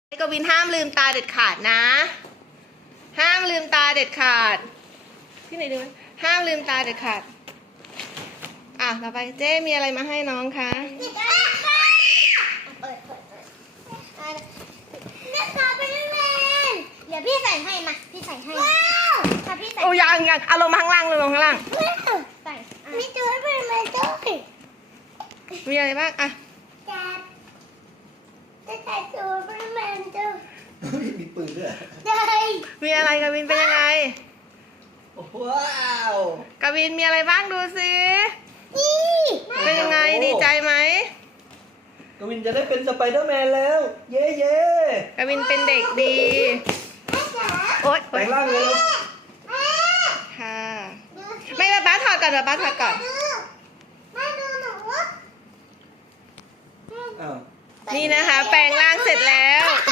กวินห้ามลืมตาเด็ดขาดนะ ห้ามลืมตาเด็ดขาดที่ไหนดูไหมห้ามลืมตาเด็ดขาดต่อไปเจ๊มีอะไรมาให้น้องคะเปิดนี่ค่ะเป็นแมนเดี๋ยวพี่ใส่ให้มาพี่ใส่ให้ค่ะพี่ใส่โอ้ยังเอาลงมาข้างล่างลงข้างล่างใส่มีตัวเป็นแมนด้วยมีอะไรบ้างจะใส่ตัวเป็นแมนด้วยมีปืนด้วยได้มีอะไรกวินเป็นยังไงว้าวกวินมีอะไรบ้างดูสินี่เป็นยังไงดีใจไหมกวินจะได้เป็นสไปเดอร์แมนแล้ว เย้เย้กวินเป็นเด็กดีแม่จ๋าโอ๊ยแต่งร่างเลยแม่ค่ะไม่ป้าถอดก่อนป้าถอดก่อนแม่ดูหนูอ้าวนี่นะคะ แปลงร่างเสร็จแล้ว